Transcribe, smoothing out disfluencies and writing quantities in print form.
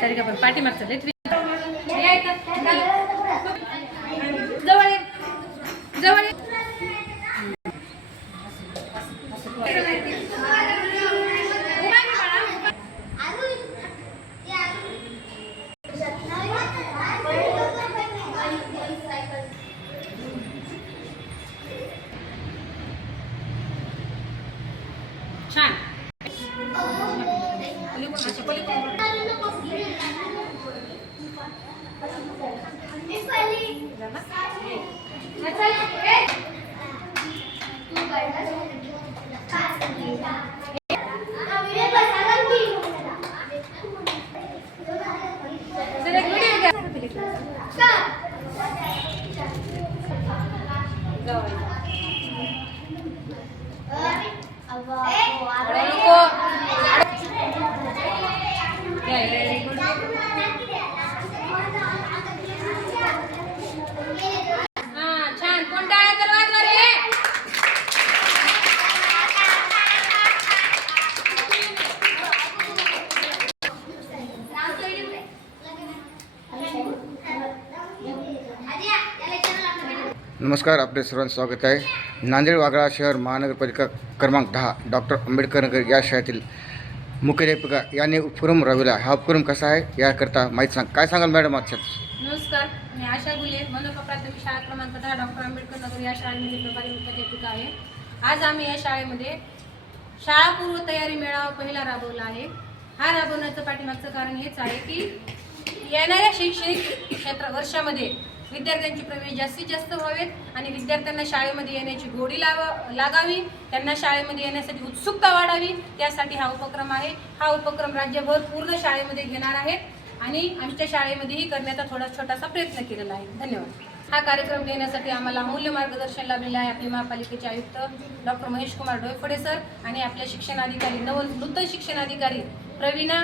सरी का पण पाठीमागचं लय जवळ ये जवळ ये छान नमस्कार, आपले सर्वांचं स्वागत आहे. नांदेड वाघळा शहर महानगरपालिका क्रमांक 10 डॉक्टर आंबेडकर नगर या शाळेतील मुख्याध्यापिका यांनी उपक्रम राबविला. हा उपक्रम कसा आहे याकरता माहिती सांग. काय सांगाल मॅडम आजच्यात? नमस्कार, मी आशा गुले, मनपा प्राथमिक शाळा क्रमांक 10 डॉक्टर आंबेडकर नगर या शाळेमध्ये प्रभारी मुख्याध्यापिका आहे. आज आम्ही या शाळेमध्ये शाळापूर्व तयारी मेळावा पहिला राबवला आहे. हा राबवण्याचं पाठीमागचं कारण हेच आहे की येणाऱ्या शैक्षणिक वर्षामध्ये विद्यार्थ्यांचे प्रवेश जास्तीत जास्त व्हावेत आणि विद्यार्थ्यांना शाळेमध्ये येण्याची गोडी लागावी, त्यांना शाळेमध्ये येण्यासाठी उत्सुकता वाढावी, त्यासाठी हा उपक्रम आहे. हा उपक्रम राज्यभर पूर्ण शाळेमध्ये घेणार आहेत आणि आमच्या शाळेमध्येही करण्याचा छोटासा प्रयत्न केलेला आहे. धन्यवाद. हा कार्यक्रम घेण्यासाठी आम्हाला अमूल्य मार्गदर्शन लाभलेले आहे आपले महापालिकेचे आयुक्त डॉक्टर महेश कुमार डोईफोडे सर आणि आपल्या शिक्षणाधिकारी नूतन शिक्षणाधिकारी प्रवीणा